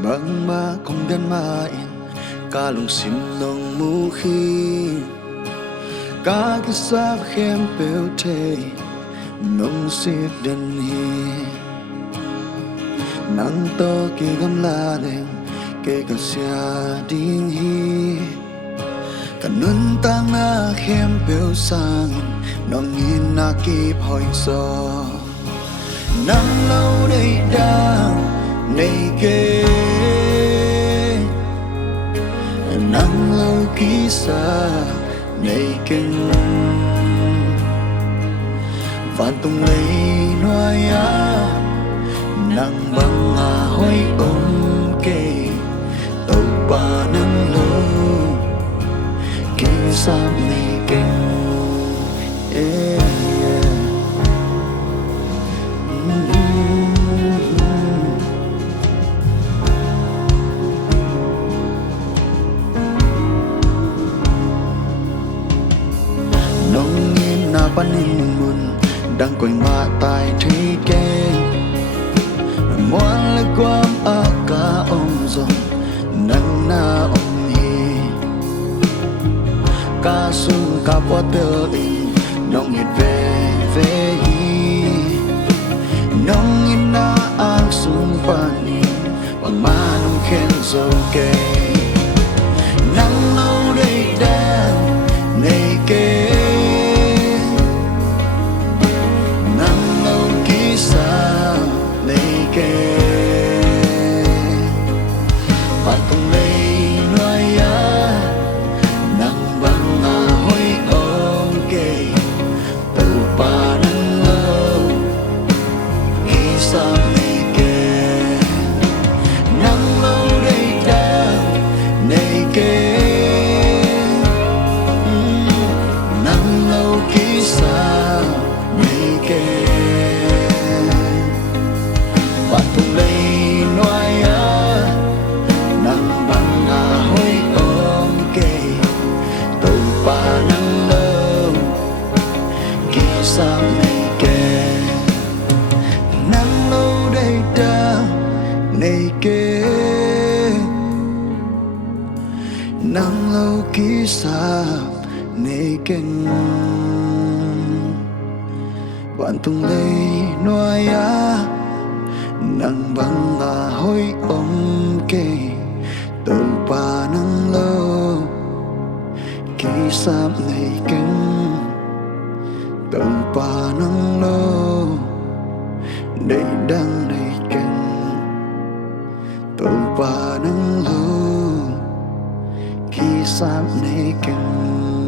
Bang ma kong gan main kalong sinong mu khi ka kisap khem pel te nong sit den hi nang to ki gam la leng ke ka sia ding hi kanun tang na khem pel sang nong in na ki phoi so nang lâu đây đang nay kê nang lâu ký xa nay kinh vạn tung lấy noai á nang băng à hoi kê tàu ba nang lâu ký xa nay kinh panin mun đang coi ma tai thi keng muan le quam a ka ong zong nang na ong hi ka sun ka potel in nong hit ve ve hi nong in na ang sun panin wang ma nong khen zo ke nang lâu đây đang nay ke nang lâu ký xa nay kinh bạn tung lấy noai á nang băng à hoi kê tàu ba nang lâu ký xa nay kinh tàu ba nang lâu đây đang nay kinh tàu ba nang lâu khi sắp nay kinh